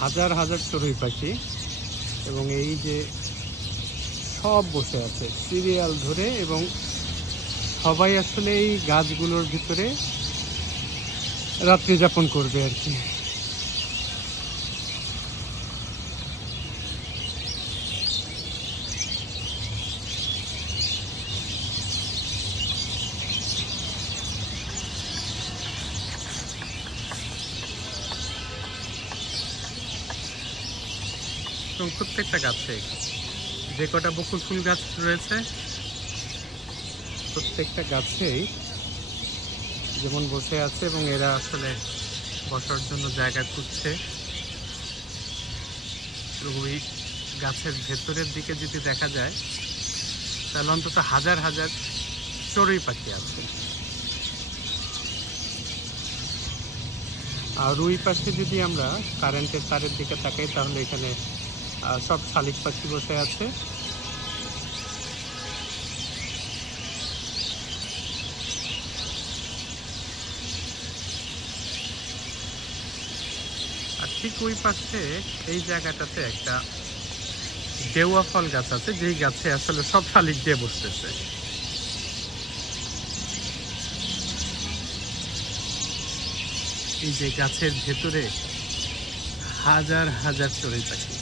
হাজার হাজার চড়ুই পাখি, এবং এই যে সব বসে আছে সিরিয়াল ধরে, এবং সবাই আসলে এই গাছগুলোর ভিতরে রাত্রি যাপন করবে আর কি। এবং প্রত্যেকটা গাছে যে কটা বকুল ফুল গাছ রয়েছে, প্রত্যেকটা গাছেই যেমন বসে আছে, এবং এরা আসলে বসার জন্য জায়গা খুঁজছে। ওই গাছের ভেতরের দিকে যদি দেখা যায় তাহলে অন্তত হাজার হাজার চড়ুই পাখি আছে। আর ওই পাশে যদি আমরা কারেন্টের তারের দিকে তাকাই তাহলে এখানে সব শালিক পাখি বসে আছে। আর ঠিক ওই পাশে এই জায়গাটাতে একটা দেওয়া ফল গাছ আছে, যেই গাছে আসলে সব শালিক দিয়ে বসতেছে। এই যে গাছের ভেতরে হাজার হাজার চড়ুই পাখি।